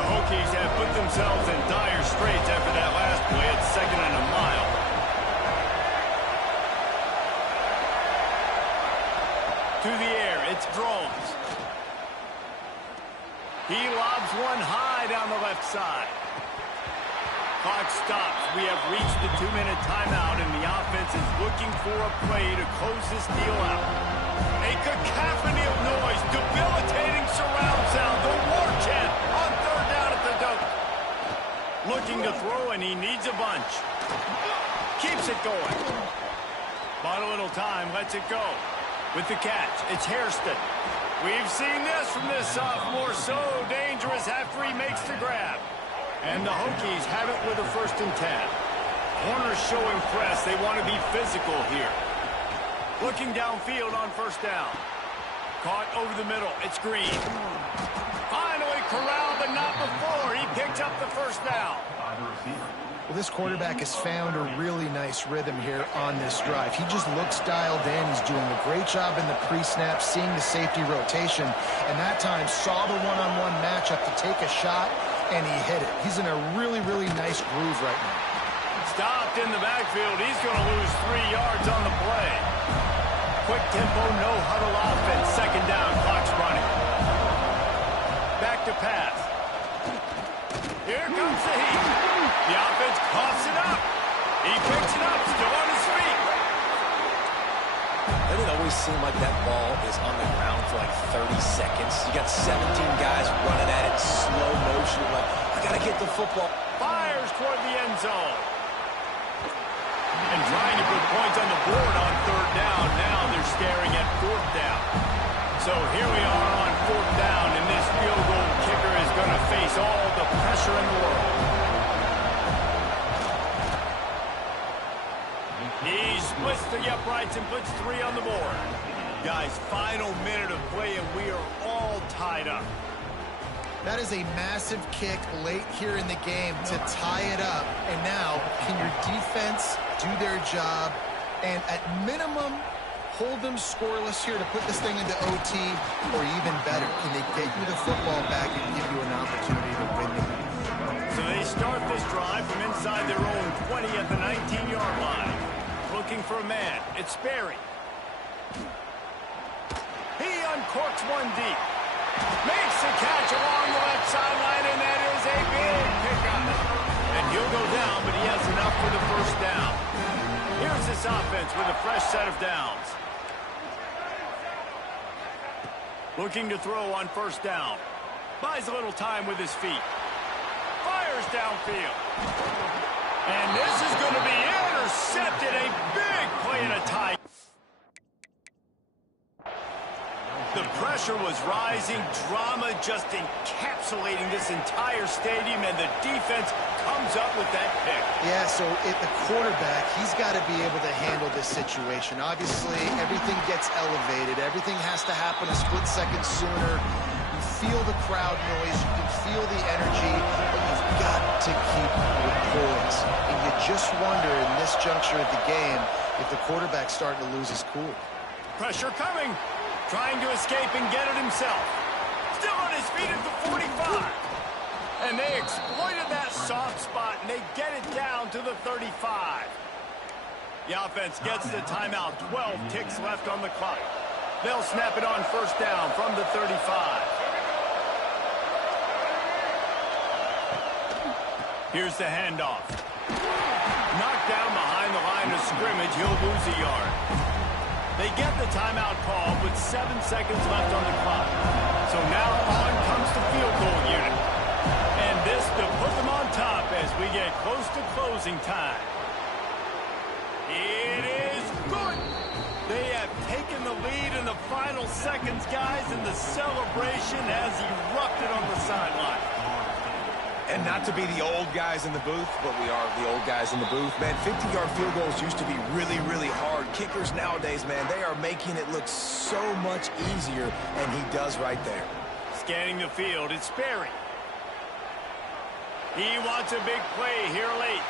Hokies have put themselves in dire straits after that last play at 2nd and a mile. To the air, it's Drones. He lobs one high down the left side. Clock stops. We have reached the 2-minute timeout, and the offense is looking for a play to close this deal out. A cacophony of noise, debilitating surround sound, the war chant on third down at the dope. Looking to throw, and he needs a bunch. Keeps it going. Bought a little time, lets it go. With the catch, it's Hairston. We've seen this from this sophomore, so dangerous after he makes the grab. And the Hokies have it with a 1st and 10. Corners showing press. They want to be physical here. Looking downfield on 1st down. Caught over the middle. It's Green. Finally corralled, but not before. He picked up the 1st down. Well, this quarterback has found a really nice rhythm here on this drive. He just looks dialed in. He's doing a great job in the pre-snap, seeing the safety rotation, and that time saw the one-on-one matchup to take a shot, and he hit it. He's in a really, really nice groove right now. Stopped in the backfield. He's going to lose 3 yards on the play. Quick tempo, no huddle offense. Second down, clock's running. Back to pass. Here comes the heat. The offense coughs it up. He picks it up, still on his feet. Doesn't it always seem like that ball is on the ground for like 30 seconds? You got 17 guys running at it, slow motion. Like, I got to get the football. Fires toward the end zone. And trying to put points on the board on third down. Now they're staring at fourth down. So here we are on fourth down, and this field goal kicker is going to face all the pressure in the world. He splits the uprights and puts 3 on the board. Guys, final minute of play, and we are all tied up. That is a massive kick late here in the game to tie it up. And now, can your defense do their job and at minimum hold them scoreless here to put this thing into OT, or even better, can they get you the football back and give you an opportunity to win the game? So they start this drive from inside their own 20 at the 19-yard line. Looking for a man. It's Sperry. He uncorks one deep. Makes the catch along the left sideline, and that is a big pickup. And he'll go down, but he has enough for the first down. Here's this offense with a fresh set of downs. Looking to throw on first down. Buys a little time with his feet. Fires downfield. And this is going to be intercepted. A big play and a tie. The pressure was rising. Drama just encapsulating this entire stadium, and the defense comes up with that pick. Yeah, so the quarterback, he's got to be able to handle this situation. Obviously, everything gets elevated. Everything has to happen a split second sooner. You feel the crowd noise. You can feel the energy, but you've got to keep your poise. And you just wonder in this juncture of the game if the quarterback's starting to lose his cool. Pressure coming. Trying to escape and get it himself. Still on his feet at the 45. And they exploited that soft spot, and they get it down to the 35. The offense gets the timeout. 12 ticks left on the clock. They'll snap it on first down from the 35. Here's the handoff. Knocked down behind the line of scrimmage. He'll lose a yard. They get the timeout call with 7 seconds left on the clock. So now on comes the field goal unit. And this to put them on top as we get close to closing time. It is good. They have taken the lead in the final seconds, guys, and the celebration has erupted on the sideline. And not to be the old guys in the booth, but we are the old guys in the booth. Man, 50-yard field goals used to be really, really hard. Kickers nowadays, man, they are making it look so much easier, and he does right there. Scanning the field, it's Sperry. He wants a big play here late.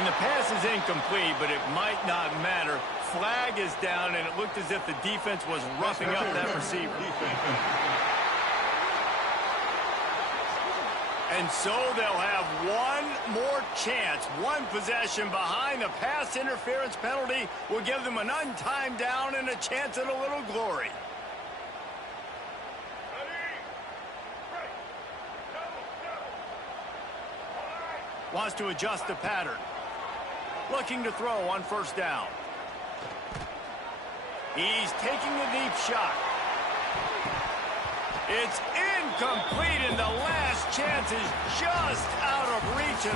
And the pass is incomplete, but it might not matter. Flag is down, and it looked as if the defense was roughing up that receiver. And so they'll have one more chance. One possession behind. The pass interference penalty will give them an untimed down and a chance at a little glory. Wants to adjust the pattern. Looking to throw on first down. He's taking a deep shot. It's incomplete, and the last chance is just out of reach.